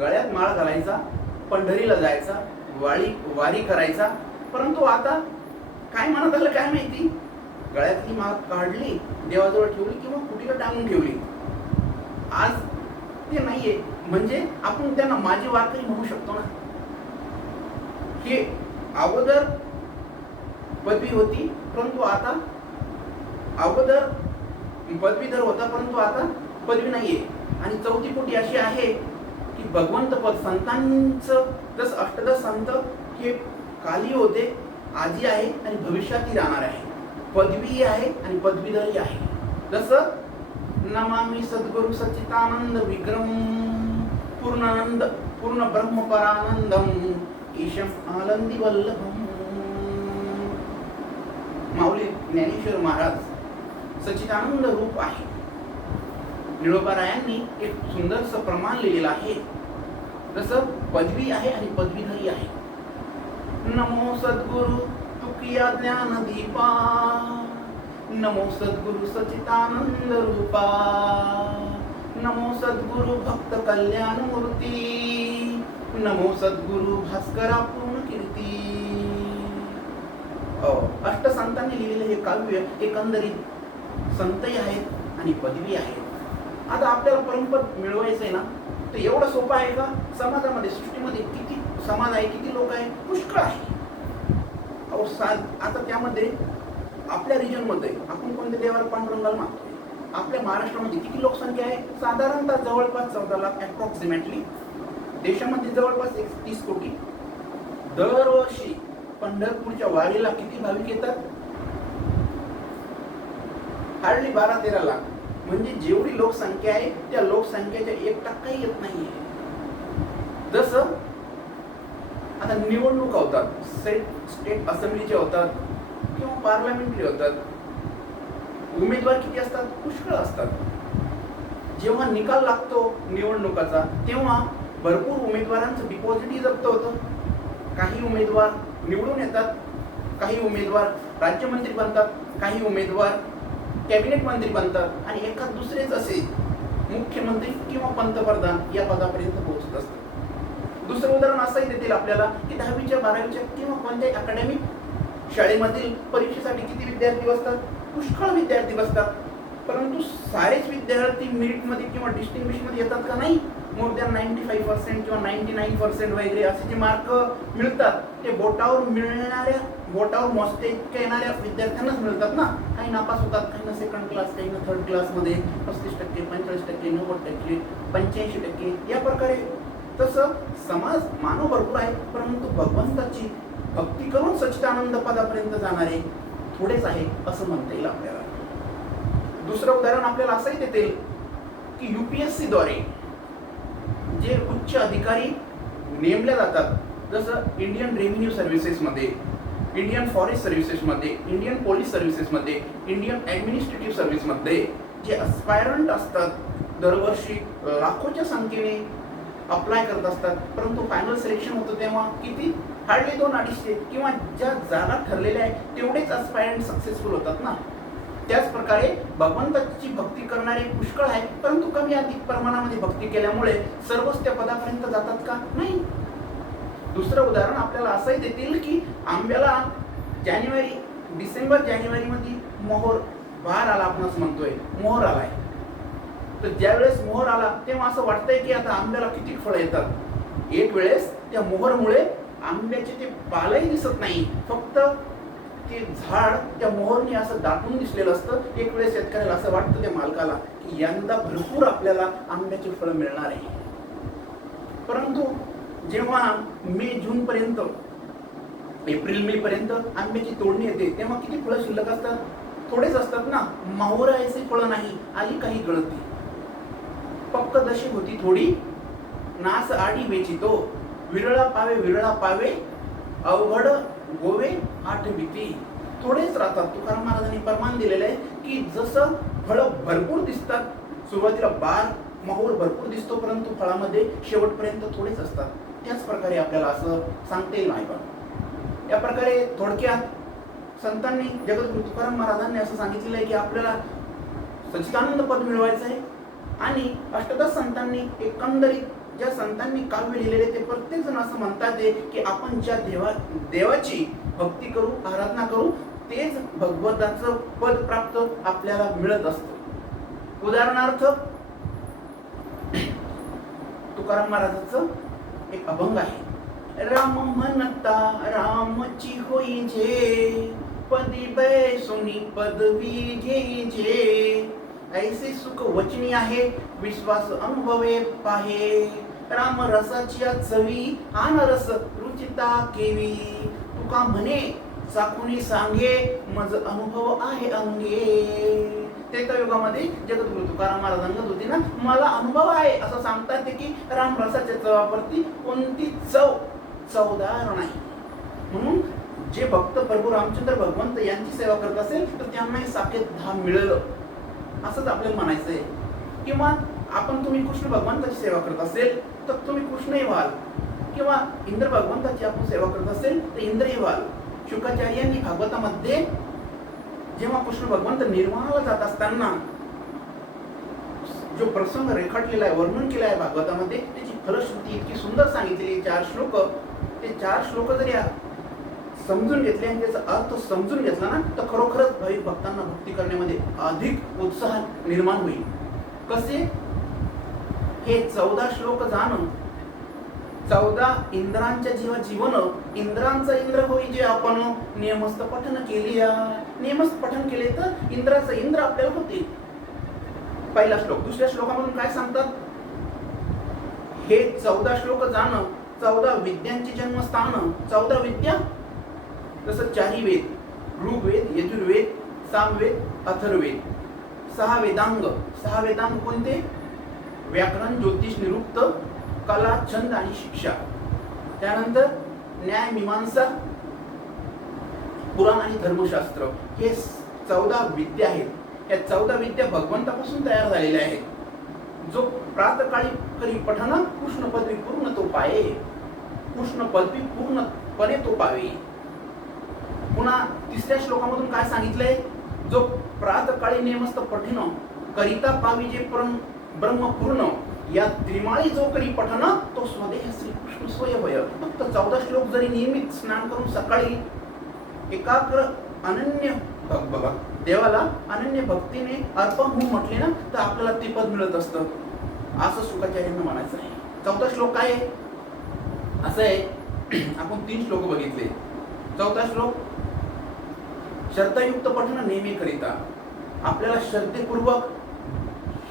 गळ्यात माळ घालायचा, पंढरीला जायचा, वारी करायचा. परंतु आता काय म्हणत आलं काय माहिती, गळ्यातली माळ काढली, देवाजवळ ठेवली किंवा कुठे टांगून ठेवली. आज ते नाहीये. म्हणजे आपण त्यांना माझी वारकरी म्हणू शकतो ना. हे अगोदर पदवी होती, परंतु आता अगोदर पदवीधर होता, परंतु आता पदवी नाहीये. आणि चौथी पोटी अशी आहे की भगवंत पद संतांचं, जसं अष्टदश संत हे काली होते, आजी आहे आणि भविष्यातही राहणार आहे. पदवी आहे आणि पदवीधरही आहे. जसं नमामि सद्गुरु सच्चिदानंद विग्रहं पूर्णानंद पूर्ण ब्रह्म परानंदम ईशम आनंदी वल्लभम. माऊली ज्ञानेश्वर महाराज सच्चिदानंद रूप आहे. निळोबारायांनी एक सुंदरसं प्रमाण लिहिलेलं आहे. जसं पदवी आहे आणि पदवीधरी आहे. नमो सद्गुरु तुकिया ज्ञान दीपा, नमो सद्गुरु सच्चिदानंद रूपा, नमो सद्गुरु भक्त कल्याण मूर्ती, नमो सद्गुरु भास्करा पूर्ण कीर्ती. अष्टसंतांनी लिहिलेले हे काव्य एकंदरीत संतही आहेत आणि पदवी आहेत. आता आपल्याला परमपद मिळवायचं आहे ना, तर एवढं सोपं आहे का? समाजामध्ये, सृष्टीमध्ये किती समाज आहे, किती लोक आहे, पुष्कळ आहे. आता त्यामध्ये आपल्या रिजनमध्ये आपण कोणत्या देवाला पांडुरंगाला मागतोय? आपल्या महाराष्ट्रामध्ये किती लोकसंख्या आहे? साधारणतः जवळपास 14 लाख अप्रॉक्सिमेटली. देशामध्ये जवळपास 30 कोटी. दरवर्षी पंढरपूरच्या वारीला किती भाविक येतात? हार्डली 12-13 लाख. म्हणजे जेवढी लोकसंख्या आहे त्या लोकसंख्येच्या 1% येत नाहीये. जसं आता निवडणूक होतात, स्टेट असेंब्लीचे होतात किंवा पार्लमेंटरी होतात, उमेदवार किती असतात? पुष्कळ असतात. जेव्हा निकाल लागतो निवडणुकाचा, तेव्हा भरपूर उमेदवारांचं डिपॉझिटही जप्त होतं. काही उमेदवार निवडून येतात, काही उमेदवार राज्यमंत्री बनतात, काही उमेदवार कॅबिनेट मंत्री बनतात आणि एखाद दुसरेच असे मुख्यमंत्री किंवा पंतप्रधान या पदापर्यंत पोहोचत असतात. दुसरं उदाहरण असंही देतील आपल्याला की 10वीच्या 12वीच्या किंवा कोणत्याही अकॅडमिक शाळेमधील परीक्षेसाठी किती विद्यार्थी बसतात? पुष्कळ विद्यार्थी बसतात. परंतु सारेच विद्यार्थी मेरिटमध्ये किंवा डिस्टिंग्विशमध्ये येतात का? नाही. मोर दॅन 95% किंवा 99% वगैरे असे जे मार्क मिळतात ते बोटावर मोजते इतक्या येणाऱ्या विद्यार्थ्यांनाच मिळतात ना. काही नापास होतात, काही ना सेकंड क्लास, काही ना थर्ड क्लासमध्ये 35%, 45%, 90%, 85%, या प्रकारे. तसं समाज मानव भरपूर आहे, परंतु भगवंताची भक्ती करून सच्चिदानंद पदापर्यंत जाणारे थोडेच आहे असं म्हणता येईल आपल्याला. दुसरं उदाहरण आपल्याला असंही देते की UPSC द्वारे जे उच्च अधिकारी नेमले जातात, जसं इंडियन रेव्हेन्यू सर्व्हिसेसमध्ये, इंडियन फॉरेस्ट सर्व्हिसेसमध्ये, इंडियन पोलीस सर्व्हिसेसमध्ये, इंडियन ॲडमिनिस्ट्रेटिव्ह सर्व्हिसमध्ये जे अस्पायरंट असतात, दरवर्षी लाखोच्या संख्येने अप्लाय करत असतात. परंतु फायनल सिलेक्शन होतं तेव्हा किती? हार्डली 200-250 किंवा ज्या जागा ठरलेल्या आहेत तेवढेच अस्पायरंट सक्सेसफुल होतात ना. त्याच प्रकारे भगवंताची भक्ती करणारे पुष्कळ आहेत, परंतु कमी अधिक प्रमाणामध्ये भक्ती केल्यामुळे सर्वच त्या पदापर्यंत जातात का? नाही. दुसरं उदाहरण आपल्याला असंही देतील की आंब्याला डिसेंबर जानेवारीमध्ये मोहर बहार आला, आपण असं म्हणतोय, मोहर आलाय. तर ज्यावेळेस मोहर आला तेव्हा असं वाटतंय की आता आंब्याला किती फळं येतात. एक वेळेस त्या मोहरमुळे आंब्याचे ते पालही दिसत नाही, फक्त ते झाड त्या मोहरने असं दाटून दिसलेलं असतं. एक वेळेस शेतकऱ्याला असं वाटतं त्या मालकाला की यंदा भरपूर आपल्याला आंब्याची फळं मिळणार आहे. परंतु जेव्हा मे-जून पर्यंत, एप्रिल-मे पर्यंत आंब्याची तोडणी येते तेव्हा किती फळं शिल्लक असतात? थोडेच असतात ना. माहुरायचे फळं नाही, आली काही गळती. पक्क दशी होती थोडी, नास आडी वेचितो, विरळा पावे अवघड गोवे आठ भीती. थोडेच राहतात. तुकाराम महाराजांनी प्रमाण दिलेलं आहे की जसं फळं भरपूर दिसतात, सुरुवातीला माहूर भरपूर दिसतो, परंतु फळामध्ये शेवटपर्यंत थोडेच असतात. त्याच प्रकारे आपल्याला असं सांगता येईल नाही का? या प्रकारे थोडक्यात संतांनी, जगद्गुरु तुकाराम महाराजांनी असं सांगितलेलं आहे की आपल्याला सच्चिदानंद पद मिळवायचं आहे. आणि अष्टदश संतांनी एकंदरीत ज्या संतांनी काव्य लिहिलेले ते प्रत्येक जण असं म्हणतात की आपण ज्या देवाची भक्ती करू, आराधना करू, तेच भगवंताचं पद प्राप्त आपल्याला मिळत असतं. उदाहरणार्थ तुकाराम महाराजांचं एक अभंग आहे. राम म्हणता रामची होई जे, पदी बैसुनी पदवी घेजे. ऐसे सुख वचनी आहे, विश्वास अनुभवे पाहे. राम रसाची चवी, आन रस रुचिता केवी. तुका म्हणे चाकुनी सांगे, मज अनुभव आहे अंगे. त्रेतायुगामध्ये जगद्गुरु तुकाराम महाराज सांगत होते ना, मला अनुभव आहे असं सांगतात ते की राम रसाच्या चवावरती कोणती चवदार नाही. म्हणून जे भक्त प्रभू रामचंद्र भगवंत यांची सेवा करत असेल तर त्यांनाही साकेत धाम मिळेल असंच आपल्याला म्हणायचं आहे. किंवा तुम्ही कृष्ण भगवंताची सेवा करत असेल तर तुम्ही कृष्णही व्हाल, किंवा इंद्र भगवंताची आपण सेवा करत असेल तर इंद्रही व्हाल. शुकाचार्यांनी भागवतामध्ये जेव्हा कृष्ण भगवंत निर्वाहाला जात असताना जो प्रसंग रेखाटलेला आहे, वर्णन केला आहे भागवतामध्ये, त्याची फलश्रुती इतकी सुंदर सांगितलेली. 4 श्लोक, ते 4 श्लोक जरी समजून घेतले आणि त्याचा अर्थ समजून घेतला ना तर खरोखरच भाविक भक्तांना भक्ती करण्यामध्ये अधिक उत्साह निर्माण होईल. कसे? हे 14 श्लोक जाणं, 14 इंद्रांच्या जीवन, इंद्रांचा इंद्र होई जे आपण नियमस्थ पठन केली. नियमस्थ पठन केले तर इंद्राचं इंद्र आपल्याला होते. पहिला श्लोक. दुसऱ्या श्लोकामधून काय सांगतात? हे 14 श्लोक जाणं, 14 विद्यांचे जन्मस्थान. 14 विद्या जसं 4 वेद, ऋग्वेद, यजुर्वेद, सामवेद, अथर्ववेद. 6 वेदांग. 6 वेदांग कोणते? व्याकरण, ज्योतिष, निरुक्त, कला, छंद आणि शिक्षा. त्यानंतर न्याय, मीमांसा, पुराण आणि धर्मशास्त्र. हे 14 विद्या आहेत. या 14 विद्या भगवंतापासून तयार झालेल्या आहेत. जो प्रातकाळी करी पठण, कृष्ण पदवी पूर्ण तो पाये. कृष्ण पदवी पूर्णपणे तो पावे. पुन्हा 3ऱ्या श्लोकामधून काय सांगितलंय? जो प्रातकाळी नियमस्थ पठण करिता पावी जे ब्रह्म पूर्ण. या त्रिमाळी जो करी पठण तो स्वदेह श्रीकृष्ण स्वयंभय. फक्त 14 श्लोक जरी नियमित स्नान करून सकाळी एकाग्र अनन्य देवाला अनन्य भक्तीने अर्पण होऊन म्हटले ना तर आपल्याला ते पद मिळत असतं असं शुकाचार्यांना म्हणायचं आहे. 14 श्लोक काय आहे? असं आहे, आपण 3 श्लोक बघितले. 14 श्लोक श्रद्धायुक्त पठण नेहमी करिता. आपल्याला श्रद्धेपूर्वक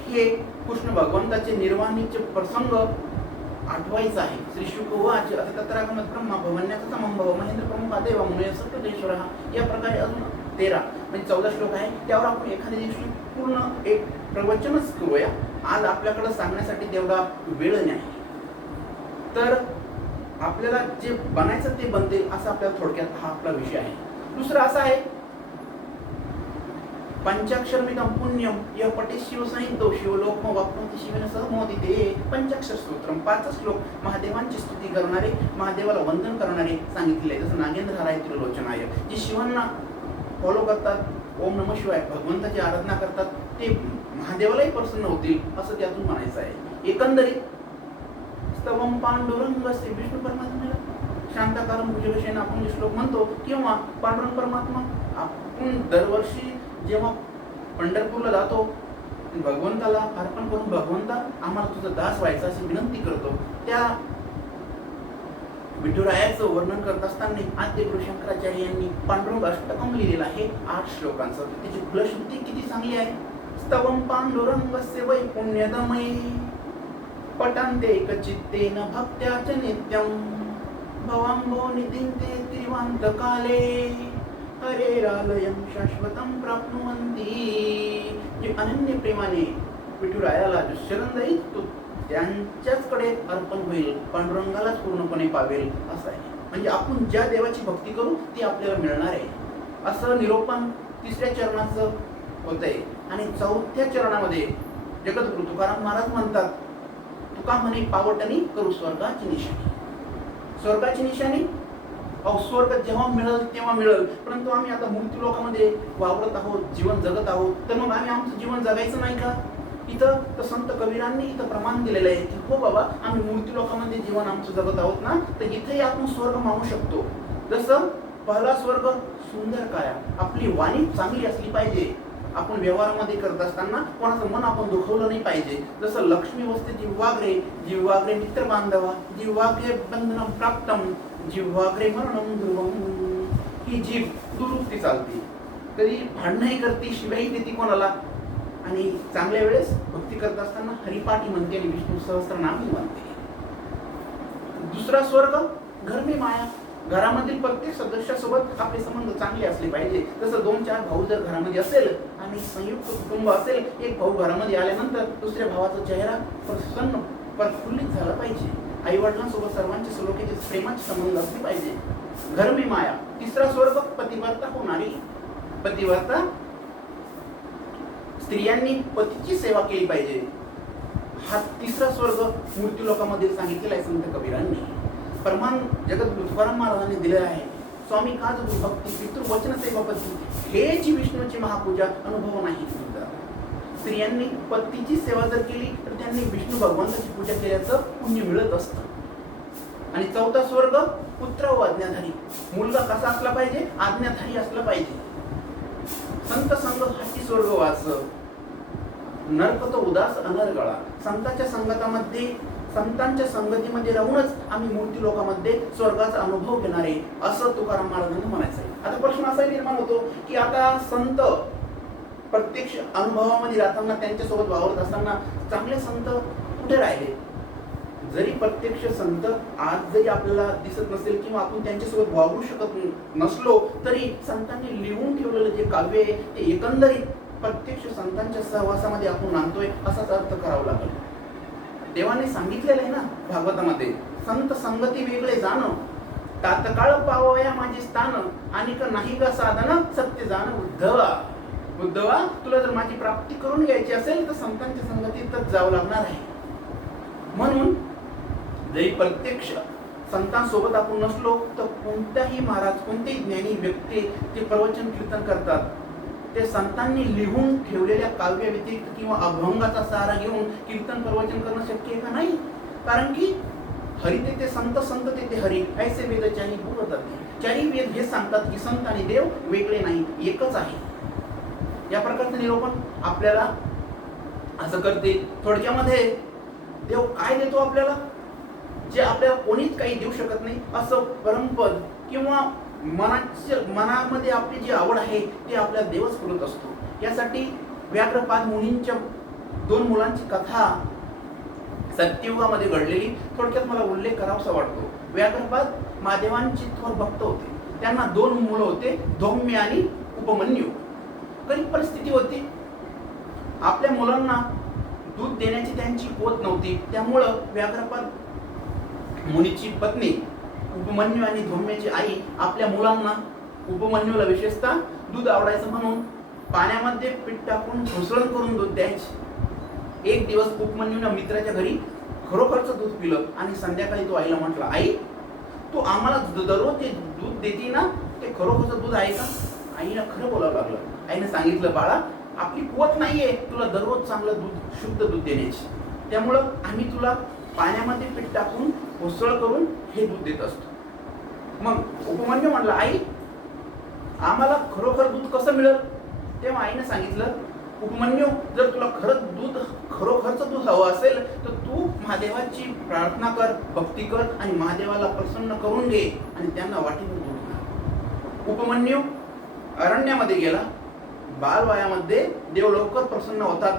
हे कृष्ण भगवंताचे निर्वाणीचे प्रसंग आठवायचा आहे. श्री शुक वाच तत्रागमत ब्रह्मा भवन्याचा समंभव महेंद्र प्रमुख देवा मुने सप्तदेश्वर. या प्रकारे अजून 13 म्हणजे 14 श्लोक आहे. त्यावर आपण एखाद्या दिवशी पूर्ण एक प्रवचनच करूया. आज आपल्याकडे सांगण्यासाठी तेवढा वेळ नाही, तर आपल्याला जे बनायचं ते बनते असं आपल्याला थोडक्यात हा आपला विषय आहे. दुसरा असा आहे, पंचाक्षरमिदं पुण्यम य पठे शिवसंहितो शिवलोकम वाप्नोति शिवेन सह मोदिते. पंचाक्षर स्तोत्रम, 5 श्लोक महादेवांची स्तुती करणारे, महादेवाला वंदन करणारे सांगितले. जसं नागेंद्र हराय त्रिलोचनाय. जे शिवांना फॉलो करतात, ओम नमः शिवाय भगवंताची आराधना करतात, ते महादेवालाही प्रसन्न होतील असं त्यातून म्हणायचं आहे. एकंदरीत स्तवम पांडुरंगस्य विष्णू परमात्म्याला शांताकारम भुजगशयन आपण जे श्लोक म्हणतो, किंवा पांडुरंग परमात्मा. आपण दरवर्षी जेव्हा पंढरपूरला जातो भगवंताला अर्पण करून, भगवंता आम्हाला तुझा दास व्हायचा अशी विनंती करतो. त्या विठुरायाचं वर्णन करत असताना आद्य गुरु शंकराचार्य यांनी पांडुरंग अष्टकम लिहिलेलं आहे 8 श्लोकांचं. त्याची फलश्रुती किती चांगली आहे. स्तवम पांडुरंगस्य वै पुण्यदमये पठन्ते चित्तेन भक्त्या च नित्यं भवाम्भो निदिन्ते त्रिवान्त काले हरेरालयं शाश्वतं प्राप्नुवन्ति. जे अनन्य प्रेमाने विठुरायाला जो शरण जाईल तो त्यांच्याचकडे अर्पण होईल, पांडुरंगालाच पूर्णपणे पावेल असं आहे. म्हणजे आपण ज्या देवाची भक्ती करू ती आपल्याला मिळणार आहे असं निरोपण 3ऱ्या चरणाचं होतंय. आणि 4थ्या चरणामध्ये जगद्गुरु तुकाराम महाराज म्हणतात, तुका म्हणे पावटणी करू स्वर्गाची निशाणी. स्वर्गाची निशाणी स्वर्ग जेव्हा मिळेल तेव्हा मिळेल, परंतु आम्ही आता मृत्यू लोकामध्ये वावरत आहोत, जीवन जगत आहोत, तर मग आम्ही आमचं जीवन जगायचं नाही का? इथं तर संत कबीरांनी इथं प्रमाण दिलेलं आहे की हो बाबा, आम्ही मूर्ती लोकांमध्ये जीवन आमचं जगत आहोत ना, तर इथेही आपण स्वर्ग मागू शकतो. जसं पहिला स्वर्ग सुंदर काया, आपली वाणी चांगली असली पाहिजे. आपण व्यवहारामध्ये करत असताना कोणाचं मन आपण दुखवलं नाही पाहिजे. जसं लक्ष्मी वसते जिव्हाग्रे, जिव्हाग्रे मित्र बांधवा, जिव्हाग्रे बंधनम प्राप्तम, जिव्हाग्रे मरणम ध्रुवम. ही जीभ दुरुस्ती चालते, कधी भांडणही करते, शिवाही देते कोणाला, आणि चांगल्या वेळेस भक्ती करत असताना हरिपाठी म्हणते आणि विष्णू सहस्त्रनामही म्हणते. दुसरा स्वर्ग घर में माया, घरामधील प्रत्येक सदस्यासोबत आपले संबंध चांगले असले पाहिजे. जसं 2-4 भाऊ जर घरामध्ये असेल आणि संयुक्त कुटुंब असेल, एक भाऊ घरामध्ये आल्यानंतर दुसऱ्या भावाचा चेहरा प्रसन्न प्रफुल्लित झाला पाहिजे. आई वडिलांसोबत सर्वांचे सलोख्याचे प्रेमाचे संबंध असले पाहिजे. घर में माया. तिसरा स्वर्ग पतिव्रता होणारी, पतिव्रता स्त्रियांनी पतीची सेवा केली पाहिजे. हा तिसरा स्वर्ग मूर्ती लोकांमध्ये सांगितलेला आहे संत कबीरांनी. प्रमाण जगद्गुरु तुकाराम महाराजांनी दिले आहे. स्वामी काज भक्ती पितृवचन सेवापती, हेची विष्णूची महापूजा अनुभव नाही. स्त्रियांनी पतीची सेवा जर केली तर त्यांनी विष्णू भगवंताची पूजा केल्याचं पुण्य मिळत असतं. आणि चौथा स्वर्ग पुत्र व आज्ञाधारी. मुलगा कसा असला पाहिजे? आज्ञाधारी असला पाहिजे. संत संग हाती स्वर्ग वास, नरक तो उदास अनर्गळा. संतांच्या संगतामध्ये, संतांच्या संगतीमध्ये राहूनच आम्ही मूर्ती लोकांमध्ये स्वर्गाचा अनुभव घेणार आहे, असं तुकाराम महाराजांना म्हणायचं आहे. आता प्रश्न असा निर्माण होतो की आता संत प्रत्यक्ष अनुभवामध्ये राहताना, त्यांच्यासोबत वावरत असताना चांगले संत कुठे राहिले? जरी प्रत्यक्ष संत आज जरी आपल्याला दिसत नसेल किंवा आपण त्यांच्यासोबत वावरू शकत नसलो, तरी संतांनी लिहून ठेवलेलं जे काव्य आहे ते एकंदरीत प्रत्यक्ष संतांच्या सहवासामध्ये आपण नांदतोय असाच अर्थ करावा लागेल. देवाने सांगितलेलं आहे ना भागवतामध्ये, संत संगती वेगळे जाण, तात्काळ पावया माझे स्थान, आणि नाही का साधन सत्य जाण. उद्धवा, तुला जर माझी प्राप्ती करून घ्यायची असेल तर संतांच्या संगतीतच जावं लागणार आहे. म्हणून जरी प्रत्यक्ष संतांसोबत आपण नसलो तर कोणत्याही महाराज, कोणतेही ज्ञानी व्यक्ती ते प्रवचन कीर्तन करतात, ते संतांनी लिहून ठेवलेल्या काव्य व्यतिरिक्त किंवा अभंगाचा सहारा घेऊन कीर्तन प्रवचन करणं शक्य आहे का? नाही. कारण की हरी ते संत, संत ते हरी, ऐसे वेद चारी बोलतात. चारी वेद हे सांगतात की संत आणि देव वेगळे नाही, एकच आहे. या प्रकारचं निरूपण आपल्याला असं करते. थोडक्यामध्ये देव काय देतो आपल्याला? जे आपल्याला कोणीच काही देऊ शकत नाही असं परमपद, किंवा मनामध्ये आपली जी आवड आहे ते आपल्या देवच पुरत असतो. यासाठी व्याघ्रपाद मुनींच्या 2 मुलांची कथा सत्ययुगामध्ये घडलेली थोडक्यात मला उल्लेख करावासा वाटतो. व्याघ्रपाद महादेवांचे थोर भक्त होते. त्यांना 2 मुलं होते, धौम्य आणि उपमन्यू. कधी परिस्थिती होती, आपल्या मुलांना दूध देण्याची त्यांची पोत नव्हती. त्यामुळं व्याघ्रपाद मुनीची पत्नी उपमन्यू आणि धौम्याची आई आपल्या मुलांना, उपमन्यूला विशेषतः दूध आवडायचं म्हणून पाण्यामध्ये पीठ टाकून घुसळण करून दूध द्यायचे. एक दिवस उपमन्यूने मित्राच्या घरी खरोखरचं दूध पिलं आणि संध्याकाळी तो आईला म्हटला, आई तू आम्हाला दररोज ते दूध देते ना, ते खरोखरचं दूध आहे का? आईला खरं बोलावं लागलं. आईने सांगितलं, बाळा आपली कुवत नाहीये तुला दररोज चांगलं दूध, शुद्ध दूध देण्याची, त्यामुळं आम्ही तुला पाण्यामध्ये पीठ टाकून उसळ करून हे दूध देत असतो. मग उपमन्यू म्हणला, आई आम्हाला खरोखर दूध कसं मिळेल? तेव्हा आईने सांगितलं, उपमन्यू जर तुला खरोखरचं दूध हवं असेल तर तू महादेवाची प्रार्थना कर, भक्ती कर आणि महादेवाला प्रसन्न करून घे आणि त्यांना वाटीभर दूध घाल. उपमन्यू अरण्यामध्ये गेला. बालवयामध्ये देव लवकर प्रसन्न होतात.